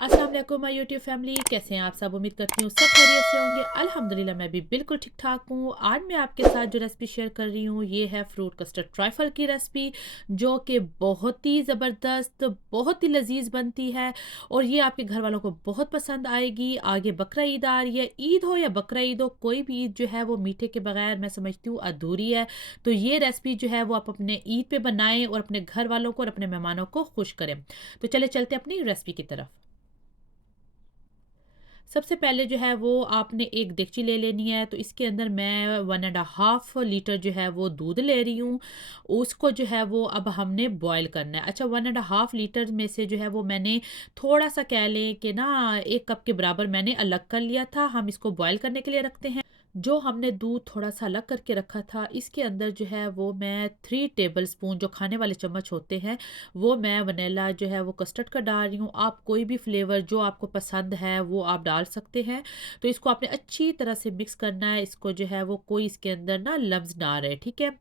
अस्सलाम वालेकुम my YouTube family, कैसे हैं आप सब। उम्मीद करती हूँ सब खैरियत से होंगे। अल्हम्दुलिल्लाह मैं भी बिल्कुल ठीक ठाक हूँ। आज मैं आपके साथ जो रेसिपी शेयर कर रही हूँ ये है फ्रूट कस्टर्ड ट्राइफल की रेसिपी, जो कि बहुत ही ज़बरदस्त, बहुत ही लजीज बनती है और ये आपके घर वालों को बहुत पसंद आएगी। आगे बकरा ईद आ रही है, ईद हो या बकरा ईद हो, कोई भी ईद जो है वो मीठे के बगैर मैं समझती हूँ अधूरी है। तो ये रेसिपी जो है वो आप अपने ईद पे बनाएं और अपने घर वालों को और अपने मेहमानों को खुश करें। तो चले चलते अपनी रेसिपी की तरफ। सबसे पहले जो है वो आपने एक देगची ले लेनी है। तो इसके अंदर मैं 1.5 लीटर जो है वो दूध ले रही हूँ। उसको जो है वो अब हमने बॉयल करना है। अच्छा, 1.5 लीटर में से जो है वो मैंने थोड़ा सा कह लें कि ना 1 कप के बराबर मैंने अलग कर लिया था। हम इसको बॉयल करने के लिए रखते हैं। जो हमने दूध थोड़ा सा अलग करके रखा था, इसके अंदर जो है वो मैं 3 टेबल स्पून जो खाने वाले चम्मच होते हैं वो मैं वनीला जो है वो कस्टर्ड का डाल रही हूँ। आप कोई भी फ्लेवर जो आपको पसंद है वो आप डाल सकते हैं। तो इसको आपने अच्छी तरह से मिक्स करना है। इसको जो है वो कोई इसके अंदर ना लम्स ना रहे, ठीक है।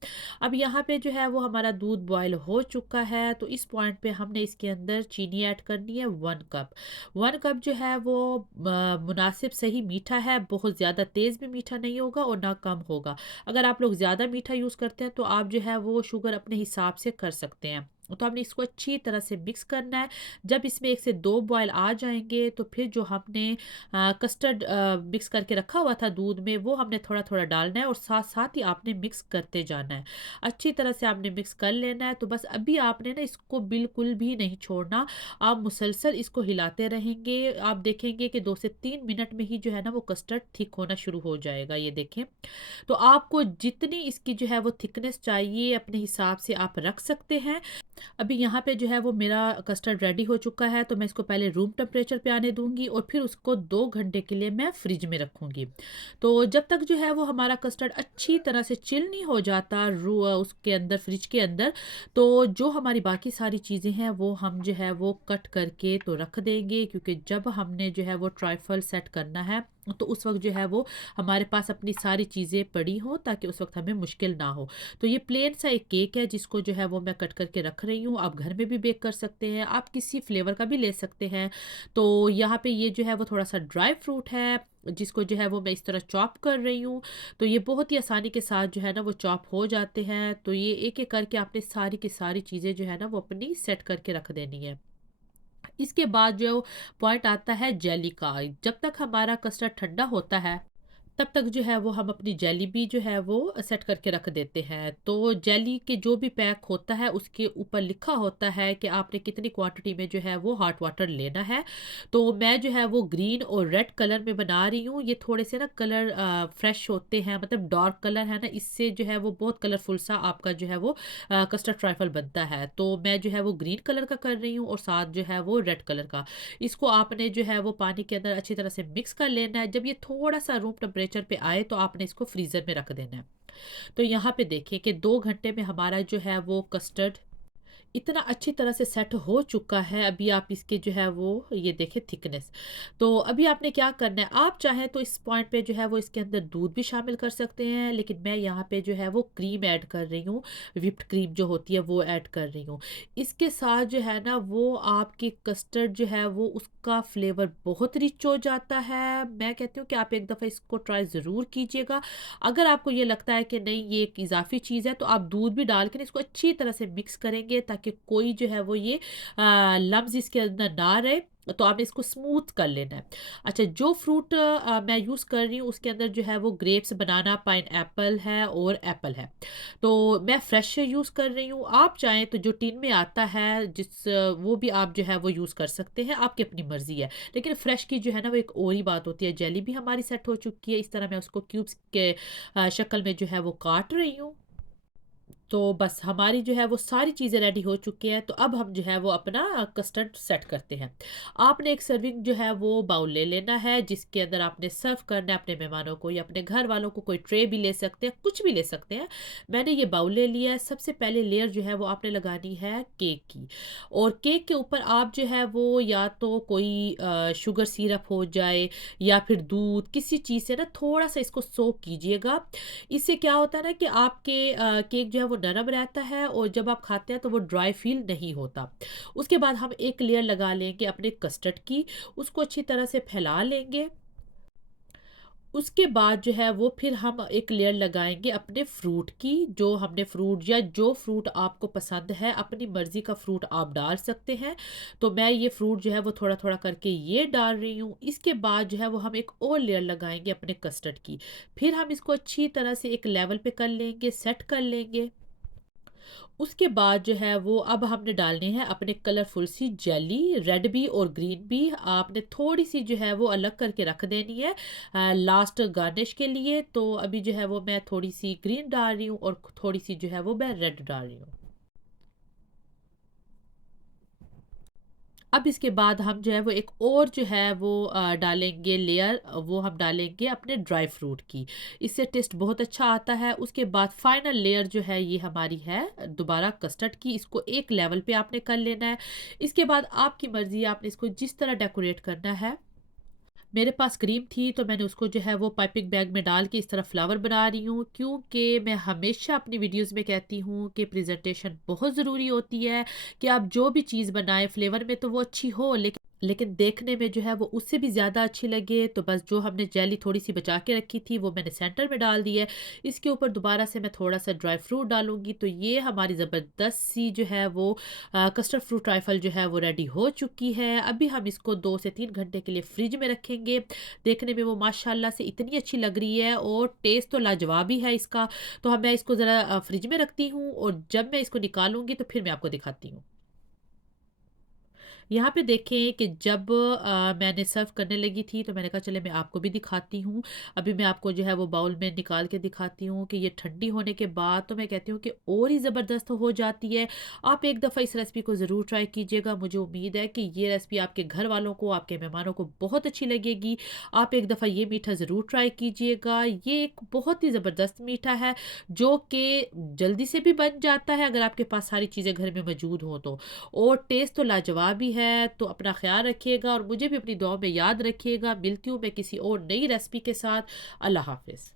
अब यहाँ पे जो है वो हमारा दूध बॉयल हो चुका है। तो इस पॉइंट पे हमने इसके अंदर चीनी ऐड करनी है 1 कप। 1 कप जो है वो मुनासिब सही मीठा है, बहुत ज़्यादा तेज़ भी मीठा नहीं होगा और ना कम होगा। अगर आप लोग ज़्यादा मीठा यूज़ करते हैं तो आप जो है वो शुगर अपने हिसाब से कर सकते हैं। तो हमने इसको अच्छी तरह से मिक्स करना है। जब इसमें 1 से 2 बॉयल आ जाएँगे तो फिर जो हमने कस्टर्ड मिक्स करके रखा हुआ था दूध में, वो हमने थोड़ा-थोड़ा डालना है और साथ-साथ ही आपने मिक्स करते जाना है। अच्छी तरह से आपने मिक्स कर लेना है। तो बस अभी आपने ना इसको बिल्कुल भी नहीं छोड़ना। आप मुसलसल इसको हिलाते रहेंगे। आप देखेंगे कि 2 से 3 मिनट में ही जो है ना वो कस्टर्ड थिक होना शुरू हो जाएगा, ये देखें। तो आपको जितनी इसकी जो है वो थिकनेस चाहिए अपने हिसाब से आप रख सकते हैं। अभी यहाँ पे जो है वो मेरा कस्टर्ड रेडी हो चुका है। तो मैं इसको पहले रूम टेम्परेचर पे आने दूंगी और फिर उसको 2 घंटे के लिए मैं फ्रिज में रखूंगी। तो जब तक जो है वो हमारा कस्टर्ड अच्छी तरह से चिल नहीं हो जाता उसके अंदर, फ्रिज के अंदर, तो जो हमारी बाकी सारी चीज़ें हैं वो हम जो है वो कट करके तो रख देंगे, क्योंकि जब हमने जो है वो ट्राइफल सेट करना है तो उस वक्त जो है वो हमारे पास अपनी सारी चीज़ें पड़ी हों, ताकि उस वक्त हमें मुश्किल ना हो। तो ये प्लेन सा एक केक है जिसको जो है वो मैं कट करके रख रही हूँ। आप घर में भी बेक कर सकते हैं, आप किसी फ्लेवर का भी ले सकते हैं। तो यहाँ पे ये जो है वो थोड़ा सा ड्राई फ्रूट है जिसको जो है वो मैं इस तरह चॉप कर रही हूँ। तो ये बहुत ही आसानी के साथ जो है ना वो चॉप हो जाते हैं। तो ये एक एक करके आपने सारी की सारी चीज़ें जो है ना वो अपनी सेट करके रख देनी है। इसके बाद जो पॉइंट आता है जेली का। जब तक हमारा कस्टर्ड ठंडा होता है तब तक जो है वो हम अपनी जेली भी जो है वो सेट करके रख देते हैं। तो जेली के जो भी पैक होता है उसके ऊपर लिखा होता है कि आपने कितनी क्वांटिटी में जो है वो हॉट वाटर लेना है। तो मैं जो है वो ग्रीन और रेड कलर में बना रही हूँ। ये थोड़े से ना कलर फ्रेश होते हैं, मतलब डार्क कलर है ना, इससे जो है वो बहुत कलरफुल सा आपका जो है वो कस्टर्ड ट्राइफल बनता है। तो मैं जो है वो ग्रीन कलर का कर रही हूँ और साथ जो है वो रेड कलर का। इसको आपने जो है वो पानी के अंदर अच्छी तरह से मिक्स कर लेना है। जब ये थोड़ा सा रूम टेम्परेचर पे आए तो आपने इसको फ्रीज़र में रख देना है। तो यहाँ पे देखिए कि 2 घंटे में हमारा जो है वो कस्टर्ड इतना अच्छी तरह से सेट हो चुका है। अभी आप इसके जो है वो ये देखें थिकनेस। तो अभी आपने क्या करना है, आप चाहें तो इस पॉइंट पे जो है वो इसके अंदर दूध भी शामिल कर सकते हैं, लेकिन मैं यहाँ पे जो है वो क्रीम ऐड कर रही हूँ। व्हिप्ड क्रीम जो होती है वो ऐड कर रही हूँ। इसके साथ जो है ना वो आपकी कस्टर्ड जो है वो उसका फ्लेवर बहुत रिच हो जाता है। मैं कहती हूँ कि आप एक दफ़ा इसको ट्राई ज़रूर कीजिएगा। अगर आपको ये लगता है कि नहीं ये एक इजाफी चीज़ है तो आप दूध भी डाल के इसको अच्छी तरह से मिक्स करेंगे, ताकि कोई जो है वो ये लम्स इसके अंदर ना रहे। तो आपने इसको स्मूथ कर लेना है। अच्छा, जो फ्रूट मैं यूज़ कर रही हूँ उसके अंदर जो है वो ग्रेप्स, बनाना, पाइन एप्पल है और एप्पल है। तो मैं फ्रेश यूज़ कर रही हूँ। आप चाहें तो जो टिन में आता है वो भी आप जो है वो यूज़ कर सकते हैं, आपकी अपनी मर्ज़ी है। लेकिन फ्रेश की जो है ना वो एक और ही बात होती है। जेली भी हमारी सेट हो चुकी है। इस तरह मैं उसको क्यूब्स के शक्ल में जो है वो काट रही हूँ। तो बस हमारी जो है वो सारी चीज़ें रेडी हो चुकी हैं। तो अब हम जो है वो अपना कस्टर्ड सेट करते हैं। आपने एक सर्विंग जो है वो बाउल ले लेना है जिसके अंदर आपने सर्व करना है अपने मेहमानों को या अपने घर वालों को। कोई ट्रे भी ले सकते हैं, कुछ भी ले सकते हैं। मैंने ये बाउल ले लिया है। सबसे पहले लेयर जो है वो आपने लगानी है केक की, और केक के ऊपर आप जो है वो या तो कोई शुगर सिरप हो जाए या फिर दूध, किसी चीज़ से ना थोड़ा सा इसको सोक कीजिएगा। इससे क्या होता है ना कि आपके केक जो है वो नरम रहता है और जब आप खाते हैं तो वो ड्राई फ़ील नहीं होता। उसके बाद हम एक लेयर लगा लेंगे अपने कस्टर्ड की, उसको अच्छी तरह से फैला लेंगे। उसके बाद जो है वो फिर हम एक लेयर लगाएँगे अपने फ्रूट की, जो हमने फ्रूट या जो फ्रूट आपको पसंद है, अपनी मर्ज़ी का फ्रूट आप डाल सकते हैं। तो मैं ये फ्रूट जो है वो थोड़ा-थोड़ा करके ये डाल रही हूँ। इसके बाद जो है वो हम एक और लेयर लगाएँगे अपने कस्टर्ड की। फिर हम इसको अच्छी तरह से एक लेवल पे कर लेंगे, सेट कर लेंगे। उसके बाद जो है वो अब हमने डालनी है अपने कलरफुल सी जेली, रेड भी और ग्रीन भी आपने थोड़ी सी जो है वो अलग करके रख देनी है लास्ट गार्निश के लिए। तो अभी जो है वो मैं थोड़ी सी ग्रीन डाल रही हूँ और थोड़ी सी जो है वो मैं रेड डाल रही हूँ। अब इसके बाद हम जो है वो एक और जो है वो डालेंगे लेयर, वो हम डालेंगे अपने ड्राई फ्रूट की। इससे टेस्ट बहुत अच्छा आता है। उसके बाद फाइनल लेयर जो है ये हमारी है दोबारा कस्टर्ड की, इसको एक लेवल पे आपने कर लेना है। इसके बाद आपकी मर्ज़ी है आपने इसको जिस तरह डेकोरेट करना है। मेरे पास क्रीम थी तो मैंने उसको जो है वो पाइपिंग बैग में डाल के इस तरह फ्लावर बना रही हूँ, क्योंकि मैं हमेशा अपनी वीडियोस में कहती हूँ कि प्रेजेंटेशन बहुत ज़रूरी होती है। कि आप जो भी चीज़ बनाएं फ्लेवर में तो वो अच्छी हो, लेकिन देखने में जो है वो उससे भी ज़्यादा अच्छी लगे। तो बस जो हमने जेली थोड़ी सी बचा के रखी थी वो मैंने सेंटर में डाल दी है। इसके ऊपर दोबारा से मैं थोड़ा सा ड्राई फ्रूट डालूंगी, तो ये हमारी ज़बरदस्त सी जो है वो कस्टर्ड फ्रूट ट्राइफल जो है वो रेडी हो चुकी है। अभी हम इसको 2 से 3 घंटे के लिए फ्रिज में रखेंगे। देखने में वो माशाल्लाह से इतनी अच्छी लग रही है और टेस्ट तो लाजवाब ही है इसका। तो मैं इसको ज़रा फ्रिज में रखती हूँ और जब मैं इसको निकालूंगी तो फिर मैं आपको दिखाती हूँ। यहाँ पे देखें कि जब मैंने सर्व करने लगी थी तो मैंने कहा चले मैं आपको भी दिखाती हूँ। अभी मैं आपको जो है वो बाउल में निकाल के दिखाती हूँ कि ये ठंडी होने के बाद तो मैं कहती हूँ कि और ही ज़बरदस्त हो जाती है। आप एक दफ़ा इस रेसिपी को ज़रूर ट्राई कीजिएगा। मुझे उम्मीद है कि ये रेसिपी आपके घर वालों को, आपके मेहमानों को बहुत अच्छी लगेगी। आप एक दफ़ा ये मीठा ज़रूर ट्राई कीजिएगा। ये एक बहुत ही ज़बरदस्त मीठा है जो कि जल्दी से भी बन जाता है अगर आपके पास सारी चीज़ें घर में मौजूद हों तो। और टेस्ट तो लाजवाब ही है। तो अपना ख़्याल रखिएगा और मुझे भी अपनी दुआओं में याद रखिएगा। मिलती हूँ मैं किसी और नई रेसिपी के साथ। अल्लाह हाफ़िज़।